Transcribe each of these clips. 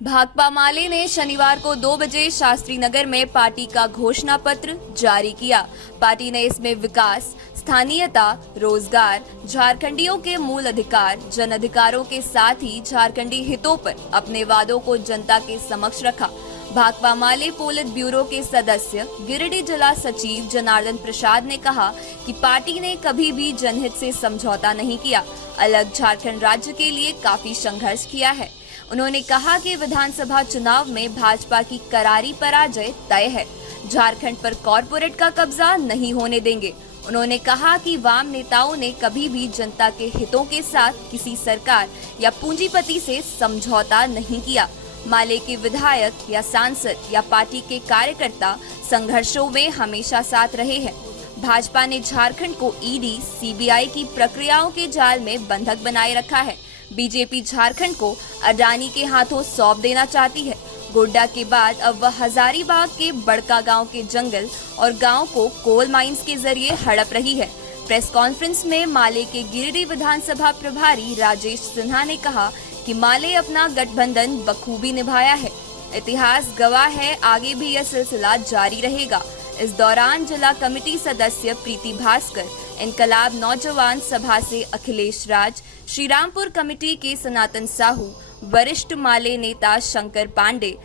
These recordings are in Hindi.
भाकपा माले ने शनिवार को 2 बजे शास्त्री नगर में पार्टी का घोषणा पत्र जारी किया। पार्टी ने इसमें विकास, स्थानीयता, रोजगार, झारखंडियों के मूल अधिकार, जन अधिकारों के साथ ही झारखंडी हितों पर अपने वादों को जनता के समक्ष रखा। भाकपा माले पोलित ब्यूरो के सदस्य गिरिडीह जिला सचिव जनार्दन प्रसाद ने कहा कि पार्टी ने कभी भी जनहित से समझौता नहीं किया, अलग झारखंड राज्य के लिए काफी संघर्ष किया है। उन्होंने कहा कि विधानसभा चुनाव में भाजपा की करारी पराजय तय है। झारखंड पर कॉरपोरेट का कब्जा नहीं होने देंगे। उन्होंने कहा कि वाम नेताओं ने कभी भी जनता के हितों के साथ किसी सरकार या पूंजीपति से समझौता नहीं किया। माले के विधायक या सांसद या पार्टी के कार्यकर्ता संघर्षों में हमेशा साथ रहे हैं। भाजपा ने झारखंड को ईडी, सीबीआई की प्रक्रियाओं के जाल में बंधक बनाए रखा है। बीजेपी झारखंड को अडानी के हाथों सौंप देना चाहती है। गोड्डा के बाद अब वह हजारीबाग के बड़का गांव के जंगल और गांव को कोल माइंस के जरिए हड़प रही है। प्रेस कॉन्फ्रेंस में माले के गिरिडीह विधानसभा प्रभारी राजेश सिन्हा ने कहा कि माले अपना गठबंधन बखूबी निभाया है। इतिहास गवाह है, आगे भी यह सिलसिला जारी रहेगा। इस दौरान जिला कमेटी सदस्य प्रीति भास्कर, इनकलाब नौजवान सभा से अखिलेश राज, श्रीरामपुर कमेटी के सनातन साहू, वरिष्ठ माले नेता शंकर पांडे,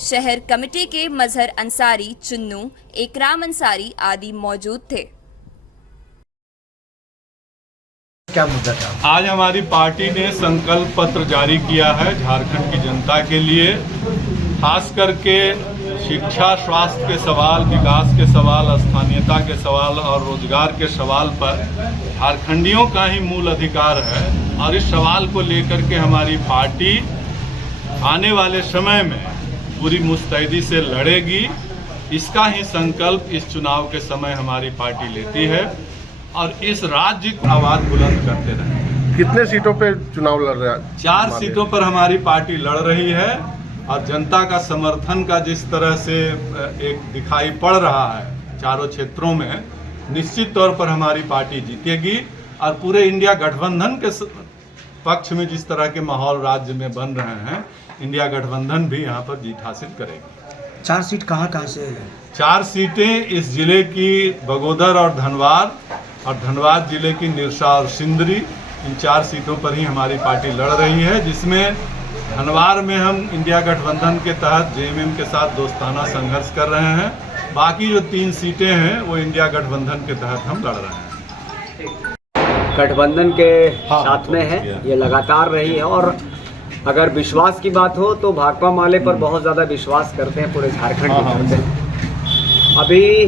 शहर कमेटी के मजहर अंसारी, चुन्नू, एकराम अंसारी आदि मौजूद थे। क्या मुद्दा था? आज हमारी पार्टी ने संकल्प पत्र जारी किया है झारखंड की जनता के लिए, खास करके शिक्षा, स्वास्थ्य के सवाल, विकास के सवाल, स्थानीयता के सवाल और रोजगार के सवाल पर झारखंडियों का ही मूल अधिकार है। और इस सवाल को लेकर के हमारी पार्टी आने वाले समय में पूरी मुस्तैदी से लड़ेगी। इसका ही संकल्प इस चुनाव के समय हमारी पार्टी लेती है और इस राज्य को आवाज बुलंद करते रहेंगे। कितने सीटों पे चुनाव लड़ रहा है? 4 सीटों पर हमारी पार्टी लड़ रही है और जनता का समर्थन का जिस तरह से एक दिखाई पड़ रहा है चारों क्षेत्रों में, निश्चित तौर पर हमारी पार्टी जीतेगी। और पूरे इंडिया गठबंधन के पक्ष में जिस तरह के माहौल राज्य में बन रहे हैं, इंडिया गठबंधन भी यहाँ पर जीत हासिल करेगी। 4 सीट कहाँ से है? 4 सीटें इस जिले की बगोदर और धनबाद, और धनबाद जिले की निरसा और सिंदरी, इन 4 सीटों पर ही हमारी पार्टी लड़ रही है, जिसमें धनबाद में हम इंडिया गठबंधन के तहत जेएमएम के साथ दोस्ताना संघर्ष कर रहे हैं। बाकी जो 3 सीटें हैं वो इंडिया गठबंधन के तहत हम लड़ रहे हैं। गठबंधन के साथ में है, ये लगातार रही है। और अगर विश्वास की बात हो तो भाकपा माले पर बहुत ज़्यादा विश्वास करते हैं पूरे झारखंड में करते हैं। अभी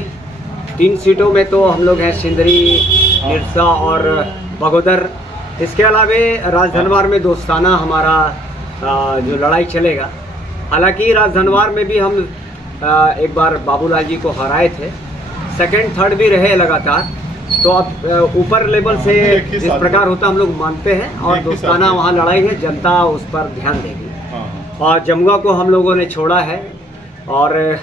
3 सीटों में तो हम लोग हैं सिंदरी, निरसा और बगोदर। इसके अलावे राजधनवार में दोस्ताना हमारा जो लड़ाई चलेगा। हालांकि राजधनवार में भी हम एक बार बाबूलाल जी को हराए थे, 2nd, 3rd भी रहे लगातार। तो अब ऊपर लेवल से जिस प्रकार होता हम लोग मानते हैं, और दोस्ताना वहाँ लड़ाई है, जनता उस पर ध्यान देगी। और जमुआ को हम लोगों ने छोड़ा है। और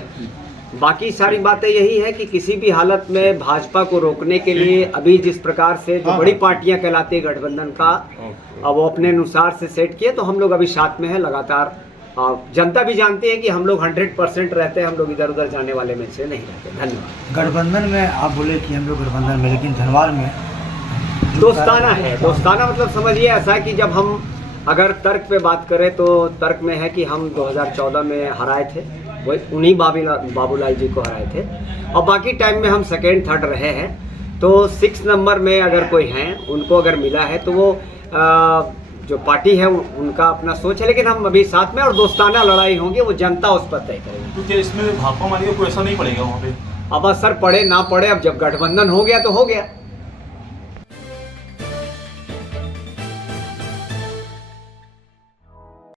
बाकी सारी बातें यही है कि किसी भी हालत में भाजपा को रोकने के लिए अभी जिस प्रकार से जो बड़ी पार्टियां कहलाती है गठबंधन का, अब वो अपने अनुसार से सेट किए, तो हम लोग अभी साथ में है लगातार। जनता भी जानती है कि हम लोग 100% रहते हैं, हम लोग इधर उधर जाने वाले में से नहीं रहते। धन्यवाद। गठबंधन में आप बोले कि हम लोग गठबंधन में, लेकिन धनबाद में दोस्ताना है। दोस्ताना मतलब समझिए ऐसा है कि जब हम अगर तर्क पे बात करें तो तर्क में है कि हम 2014 में हराए थे, वही उन्हीं बाबूलाल जी को हराए थे। और बाकी टाइम में हम 2nd, 3rd रहे हैं। तो 6 नंबर में अगर कोई हैं, उनको अगर मिला है तो वो जो पार्टी है उनका अपना सोच है, लेकिन हम अभी साथ में, और दोस्ताना लड़ाई होंगी वो जनता उस पर तय करेगी। तो क्या इसमें भाकपा माले को कोई असर नहीं पड़ेगा वहाँ पे? अब असर पड़े ना पड़े, अब जब गठबंधन हो गया तो हो गया।